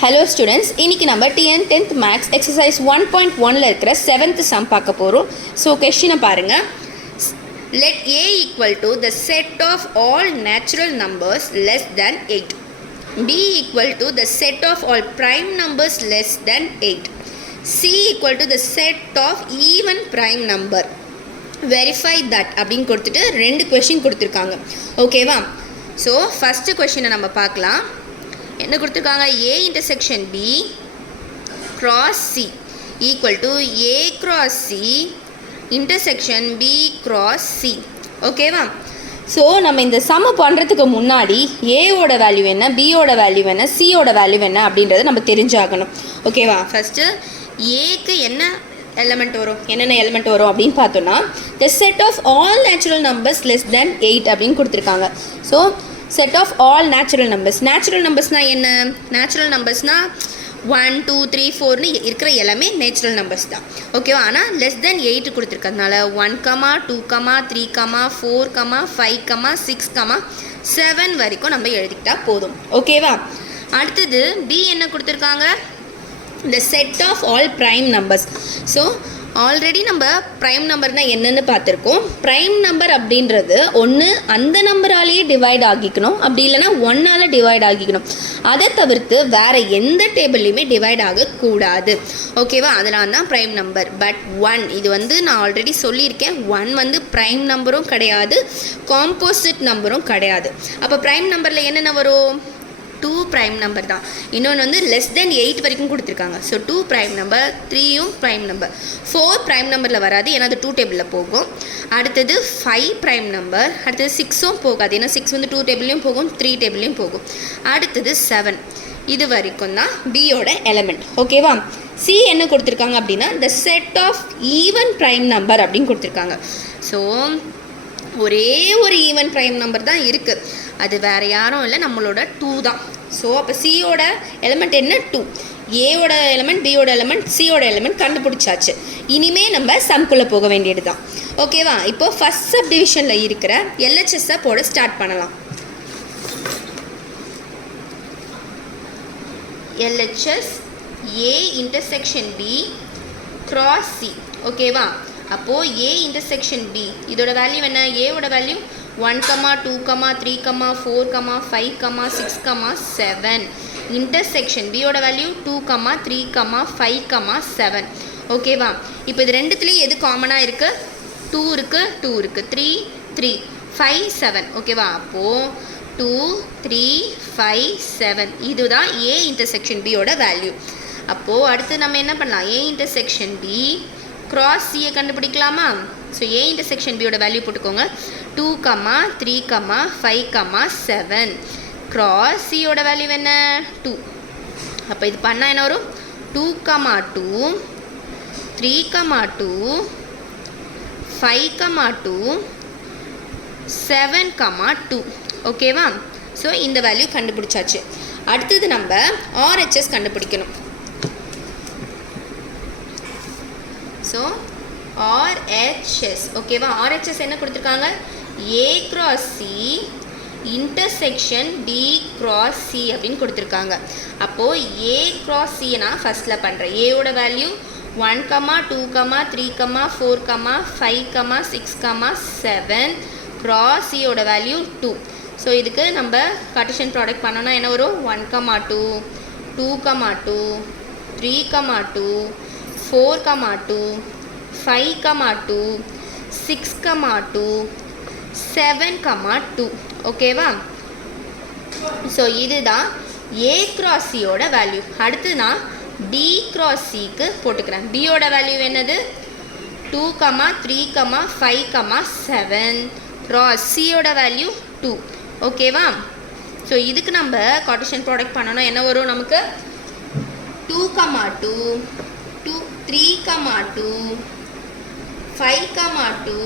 Hello students, இன்னைக்கு நம்ம TN 10th Max exercise 1.1ல இருக்கிற 7th sum பார்க்க போறோம். So question பாருங்க. Let A equal to the set of all natural numbers less than 8. B equal to the set of all prime numbers less than 8. C equal to the set of even prime number. Verify that அப்படின்னு கொடுத்துட்டு ரெண்டு question கொடுத்திருக்காங்க. ஓகேவா? So first question நம்ம பார்க்கலாம். என்ன கொடுத்துருக்காங்க? A intersection B cross C equal to A cross C intersection B cross C. ஓகேவா? ஸோ நம்ம இந்த சம்ம பண்ணுறதுக்கு முன்னாடி ஏவோட வேல்யூ என்ன, பியோட வேல்யூ என்ன, சியோட வேல்யூ என்ன அப்படின்றத நம்ம தெரிஞ்சாகணும். ஓகேவா? ஃபஸ்ட்டு ஏக்கு என்ன எலமெண்ட் வரும், என்னென்ன எலமெண்ட் வரும் அப்படின்னு பார்த்தோன்னா the set of all natural numbers less than 8 அப்படின்னு கொடுத்துருக்காங்க. So set of all natural numbers, natural நம்பர்ஸ்னால் என்ன? நேச்சுரல் நம்பர்ஸ்னால் 1 2 3 4ன்னு இருக்கிற எல்லாமே நேச்சுரல் நம்பர்ஸ் தான். ஓகேவா? ஆனால் லெஸ் தென் 8 கொடுத்துருக்கறதுனால 1, 2, 3, 4, 5, 6, 7 வரைக்கும் நம்ம எழுதிக்கிட்டா போதும். ஓகேவா? அடுத்தது பி என்ன கொடுத்துருக்காங்க? இந்த set of all prime numbers. So already நம்ம ப்ரைம் நம்பர்னால் என்னென்னு பார்த்துருக்கோம். ப்ரைம் நம்பர் அப்படின்றது ஒன்று அந்த நம்பராலேயே டிவைட் ஆகிக்கணும், அப்படி இல்லைனா 1ஆல் டிவைட் ஆகிக்கணும். அதை தவிர்த்து வேறு எந்த டேபிள்லையுமே டிவைட் ஆகக்கூடாது. ஓகேவா? அதனால தான் ப்ரைம் நம்பர். பட் 1 இது நான் ஆல்ரெடி சொல்லியிருக்கேன், 1 ப்ரைம் நம்பரும் கிடையாது, காம்போசிட் நம்பரும் கிடையாது. அப்போ ப்ரைம் நம்பரில் என்னென்ன வரும்? 2 ப்ரைம் நம்பர் தான். இன்னொன்று லெஸ் தென் 8 வரைக்கும் கொடுத்துருக்காங்க. ஸோ 2 ப்ரைம் நம்பர், 3யும் ப்ரைம் நம்பர். 4 ப்ரைம் நம்பரில் வராது, ஏன்னா அது 2 டேபிளில் போகும். அடுத்தது 5 ப்ரைம் நம்பர். அடுத்தது 6ம் போகாது, ஏன்னா 6 2 டேபிள்லையும் போகும், 3 டேபிள்லையும் போகும். அடுத்தது 7. இது வரைக்கும் தான் பியோட எலமெண்ட். ஓகேவா? சி என்ன கொடுத்துருக்காங்க அப்படின்னா the set of even prime number அப்படின்னு கொடுத்துருக்காங்க. ஸோ ஒரே ஒரு ஈவன் ப்ரைம் நம்பர் தான் இருக்குது, அது வேறு யாரும் இல்லை, நம்மளோட 2 தான். ஸோ அப்போ சியோட எலிமெண்ட் என்ன? 2. ஏவோட எலிமெண்ட், பியோட எலிமெண்ட், சியோட எலிமெண்ட் கண்டுபிடிச்சாச்சு. இனிமேல் நம்ம சம்குள்ளே போக வேண்டியது தான். ஓகேவா? இப்போது ஃபஸ்ட் சப் டிவிஷனில் இருக்கிற எல்ஹெச்எஸ்ஸை போட ஸ்டார்ட் பண்ணலாம். LHS A intersection B cross C. ஓகேவா? அப்போது ஏ இன்டர்செக்ஷன் பி இதோட வேல்யூ என்ன? ஏவோட வேல்யூ 1, 2, 3, 4, 5, 6, 7. இன்டர்செக்ஷன் பியோட வேல்யூ 2, 3, 5, 7. ஓகேவா? இப்போ இது ரெண்டுத்துலேயும் எது காமனாக இருக்குது? 2 இருக்குது, 2 இருக்குது, 3, 3, 5, 7. ஓகேவா? அப்போது 2, 3, 5, 7 இதுதான் ஏ இன்டர்செக்ஷன் பியோட வேல்யூ. அப்போது அடுத்து நம்ம என்ன பண்ணலாம்? ஏ இன்டர்செக்ஷன் பி கிராஸ் சியை கண்டுபிடிக்கலாமா? ஸோ ஏ இன்டர்செக்ஷன் பியோட வேல்யூ போட்டுக்கோங்க. 2, 3, 5, 7 கிராஸ் சியோட வேல்யூ என்ன? 2. அப்போ இது பண்ணால் என்ன வரும்? 2, 2, 3, 2, 5, 2, 7, 2. ஓகேவா? ஸோ இந்த வேல்யூ கண்டுபிடிச்சாச்சு. அடுத்தது நம்ம ஆர்ஹெச்எஸ் கண்டுபிடிக்கணும். So RHS. ஓகேவா? RHS என்ன கொடுத்துருக்காங்க? A cross C intersection B cross C அப்படின்னு கொடுத்துருக்காங்க. அப்போது A cross C நான் ஃபஸ்ட்டில் பண்ணுறேன். ஏவோட வேல்யூ 1, 2, 3, 4, 5, 6, 7 cross Cயோட வேல்யூ 2. ஸோ இதுக்கு நம்ம கார்ட்டீசியன் ப்ராடக்ட் பண்ணோன்னா என்ன வரும்? 1, 2, 2, 2, 3, 2, 4, 2, 5, 2, 6, 2, 7, 2. ஓகேவா? ஸோ இதுதான் ஏ கிராஸ் சியோட வேல்யூ. அடுத்து நான் பி கிராஸ் சிக்கு போட்டுக்கிறேன். பியோட வேல்யூ என்னது? 2, 3, 5, 7 கிராஸ் சியோட வேல்யூ 2. ஓகேவா? ஸோ இதுக்கு நம்ம கார்ட்டீசியன் ப்ராடக்ட் பண்ணோன்னா என்ன வரும் நமக்கு? 2, 2, 3, 2, 5, 2,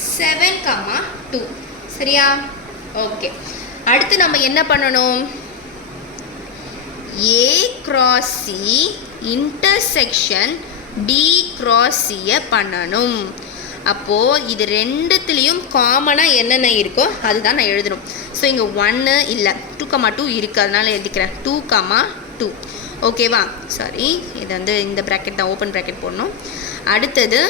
7, 2. சரியா? ஓகே. அடுத்து நம்ம என்ன பண்ணணும்? A cross C intersection B cross சியை பண்ணணும். அப்போது இது ரெண்டுத்துலேயும் காமனாக என்னென்ன இருக்கோ அதுதான் நான் எழுதணும். ஸோ இங்கே 1 இல்லை 2, 2 இருக்குது, அதனால் எழுதிக்கிறேன். 2, 2. ஓகேவா? சாரி, இது வந்து இந்த ப்ராக்கெட் தான், ஓப்பன் ப்ராக்கெட் போடணும். அடுத்தது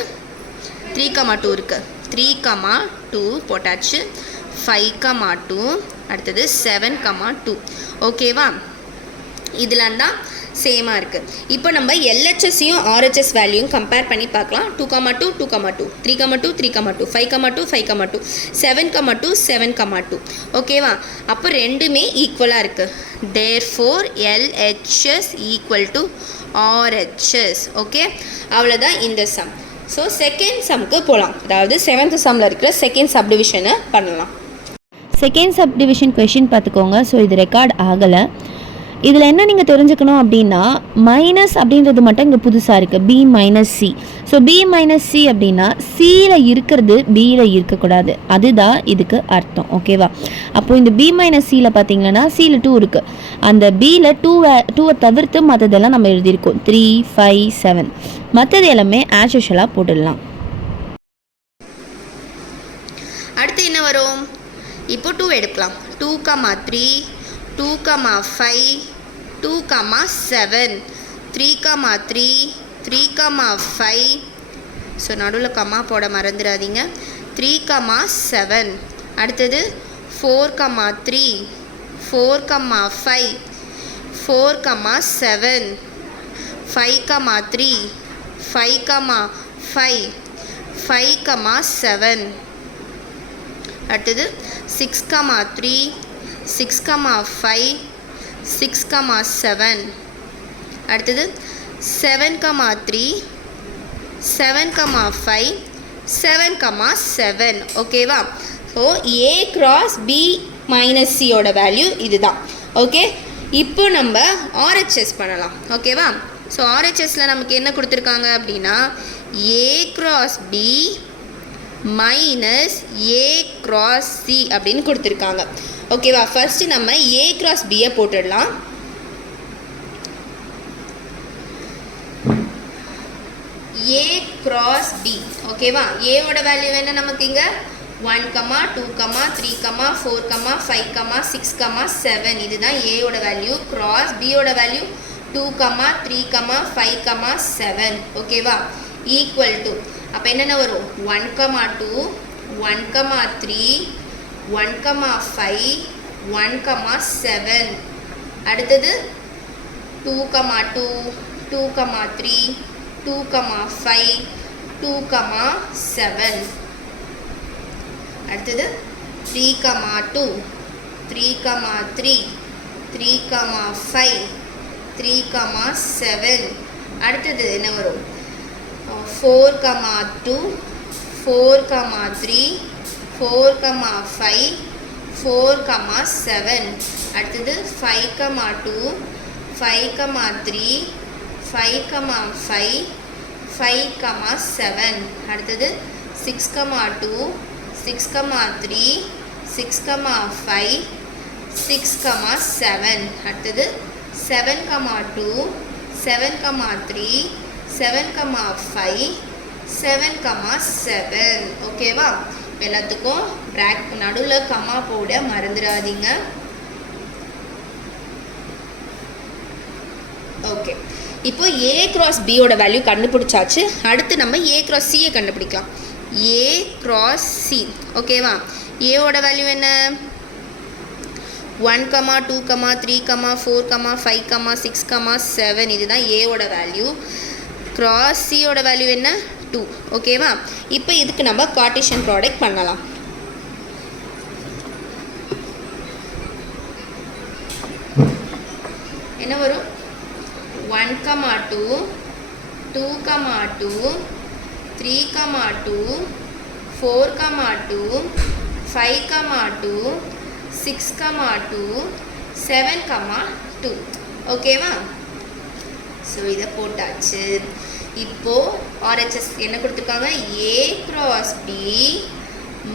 3,2 இருக்குது. 3,2 போட்டாச்சு. 5,2, அடுத்தது 7,2. ஓகேவா? இதெல்லாம் தான் சேமாக இருக்குது. இப்போ நம்ம எல்ஹெச்எஸ்ஸையும் ஆர்ஹெச்எஸ் வேல்யூயும் கம்பேர் பண்ணி பார்க்கலாம். 2,2, 2,2, 3,2, 3,2, 5,2, 5,2, 7,2, 7,2. ஓகேவா? அப்போ ரெண்டுமே ஈக்குவலாக இருக்குது. Therefore LHS equal to RHS. Okay, அவ்வளோதான் இந்த சம். ஸோ செகண்ட் சம்க்கு போகலாம். அதாவது 7th சம்மில் இருக்கிற செகண்ட் சப்டிவிஷனை பண்ணலாம். செகண்ட் சப்டிவிஷன் கொஷின் பார்த்துக்கோங்க. ஸோ இது ரெக்கார்ட் ஆகலை. இதில் என்ன நீங்கள் தெரிஞ்சுக்கணும் அப்படின்னா, மைனஸ் அப்படின்றது மட்டும் இங்கே புதுசாக இருக்குது, B minus C. So B minus C அப்படின்னா சியில் இருக்கிறது பியில் இருக்கக்கூடாது, அதுதான் இதுக்கு அர்த்தம். ஓகேவா? அப்போது இந்த பி மைனஸ் சியில் பார்த்தீங்கன்னா சியில் 2 இருக்குது. அந்த பியில் 2வை தவிர்த்து மற்றதெல்லாம் நம்ம எழுதியிருக்கோம். 3, 5, 7 மற்றது எல்லாமே ஆஸ் யூஷுவலாக போட்டுடலாம். அடுத்து என்ன வரும்? இப்போ 2 எடுக்கலாம். 2,3, 2,5, 2,7, 3,3, 3,5. ஸோ நடுவில் கம்மா போட மறந்துடாதீங்க. 3,7. அடுத்தது 4,3, 4,5, 4,7, 5,3, 5,5, 5,7. அடுத்தது 6,3, 6,5, 6,7. அடுத்தது 7,3, 7,5, 7,7. ஓகேவா? So A cross B minus சியோட வேல்யூ இதுதான். ஓகே, இப்போ நம்ம ஆர்ஹெச்எஸ் பண்ணலாம். ஓகேவா? ஸோ ஆர்ஹெச்எஸில் நமக்கு என்ன கொடுத்துருக்காங்க அப்படின்னா, A cross B minus A cross C அப்படின்னு கொடுத்துருக்காங்க. ஓகேவா? ஃபர்ஸ்ட் நம்ம ஏ கிராஸ் பியை போட்டுடலாம். A cross B. ஓகேவா? ஏவோட வேல்யூ என்ன நமக்கு இங்கே? 1, 2, 3, 4, 5, 6, 7. இதுதான் ஏயோட வேல்யூ. கிராஸ் பியோட வேல்யூ 2, 3, 5, 7. ஓகேவா? ஈக்குவல் டு, அப்போ என்னென்ன வரும்? 1, 2, 1, 3, 1, 5, 1, 7. அடுத்தது 2, 2, 2, 3, 2, 5, 2, 7. அடுத்தது 3, 2, 3, 3, 3, 5, 3, 7. அடுத்தது என்ன வரும்? 4, 2, 4, 3, 4, 5, 4, 7. அடுத்தது 5, 2, 5, 3, 5, 5, 5, 7. அடுத்தது 6, 2, 6, 3, 6, 5, 6, 7. அடுத்தது 7, 2, 7, 3, 7, 5, 7, 7. ஓகேவா? எல்லாத்துக்கும் நடுவில் கம்மா போட மறந்துடாதீங்க. ஓகே, இப்போ ஏ கிராஸ் பியோட வேல்யூ கண்டுபிடிச்சாச்சு. அடுத்து நம்ம ஏ கிராஸ் சியை கண்டுபிடிக்கலாம். ஏ கிராஸ் சி. ஓகேவா? ஏவோட வேல்யூ என்ன? 1, 2, 3, 4, 5, 6, 7. இதுதான் ஏவோட வேல்யூ. கிராஸ் சியோட வேல்யூ என்ன? 2. ஓகேவா? இப்போ இதுக்கு நம்ம கார்ட்டீசியன் ப்ராடக்ட் பண்ணலாம். என்ன வரும்? 1, 2, 2, 2, 3, 2, 4, 2, 5, 2, 6, 2, 7, 2. ஓகேவா? ஸோ இதை போட்டாச்சு. இப்போது ஆர்ஹெச்எஸ் என்ன கொடுத்துருக்காங்க? A cross B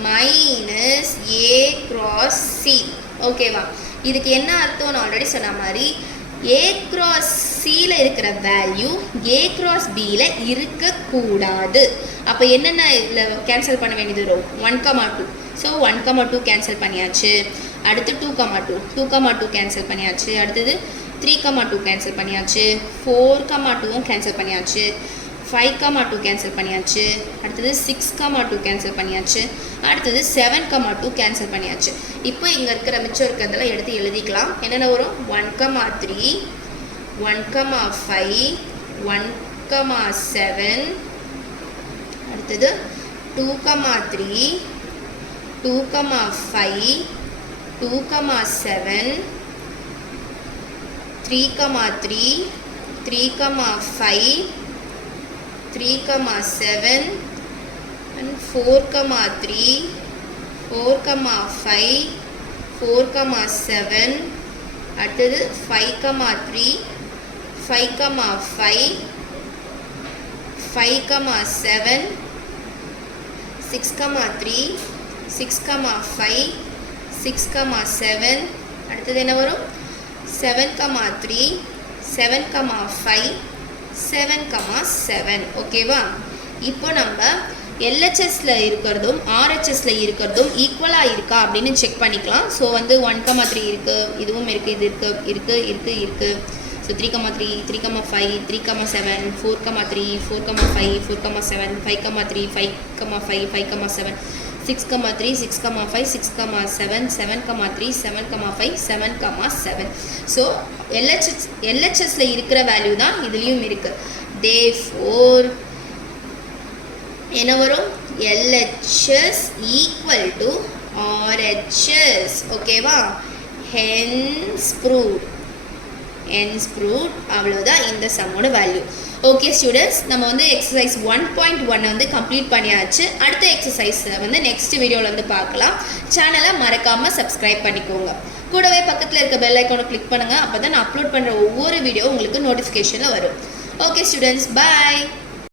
minus A cross C. ஓகேவா? இதுக்கு என்ன அர்த்தம்? நான் ஆல்ரெடி சொன்ன மாதிரி ஏ கிராஸ் சியில் இருக்கிற வேல்யூ ஏ கிராஸ் பியில் இருக்கக்கூடாது. அப்போ என்னென்ன இதில் கேன்சல் பண்ண வேண்டியது வரும்? 1, 2. ஸோ 1, 2 கேன்சல் பண்ணியாச்சு. அடுத்து 2, 2, 2, 2 கேன்சல் பண்ணியாச்சு. அடுத்தது 3, 2 கேன்சல் பண்ணியாச்சு, 4, 2வும் கேன்சல் பண்ணியாச்சு, 5, 2 கேன்சல் பண்ணியாச்சு, அடுத்தது 6, 2 கேன்சல் பண்ணியாச்சு, அடுத்தது 7, 2 கேன்சல் பண்ணியாச்சு. இப்போ இங்கே இருக்கிற மிச்சம் இருக்கிறதெல்லாம் எடுத்து எழுதிக்கலாம். என்னென்ன வரும்? 1, 3, 1, 5, 1, 7, அடுத்தது 2, 3, 2, 5, 2, 7, 3, 3, 3, 5, 3, 7, and 4, 3, 4, 5, 4, 7, அடுத்தது 5, 3, 5, 5, 5, 7, 6, 3, 6, 5, 6, 7, அடுத்தது என்ன வரும்? 7, 3, 7, 5, 7, 7. ஓகேவா? இப்போ நம்ம எல்ஹெச்எஸ்ல இருக்கிறதும் ஆர்ஹெச்எஸ்ல இருக்கிறதும் ஈக்குவலாக இருக்கா அப்படின்னு செக் பண்ணிக்கலாம். ஸோ வந்து 1, 3 இருக்குது, இதுவும் இருக்குது, இது இருக்குது. ஸோ 3, 3, 3, 5, 3, 7, 4, 3, 4, 5, 4, 7, 5, 3, 5, 5, 5, 7, 6, 3, 6, 5, 6, 7, 7, 3, 7, 5, 7, 7. ஸோ எல்ஹெச்எஸ்ல இருக்கிற வேல்யூ தான் இதுலேயும் இருக்குது. therefore என்ன வரும்? LHS equal to RHS. ஓகேவா? hence proved. அவ்வளோதான் இந்த சம்மோட வேல்யூ. ஓகே ஸ்டூடெண்ட்ஸ், நம்ம வந்து எக்ஸசைஸ் 1.1 வந்து கம்ப்ளீட் பண்ணியாச்சு. அடுத்த எக்ஸசைஸை வந்து நெக்ஸ்ட் வீடியோவில் வந்து பார்க்கலாம். சேனலை மறக்காமல் சப்ஸ்கிரைப் பண்ணிக்கோங்க. கூடவே பக்கத்தில் இருக்க பெல் ஐக்கானை கிளிக் பண்ணுங்கள். அப்போ தான் நான் அப்லோட் பண்ணுற ஒவ்வொரு வீடியோ உங்களுக்கு நோட்டிஃபிகேஷனில் வரும். ஓகே ஸ்டூடெண்ட்ஸ், பாய்.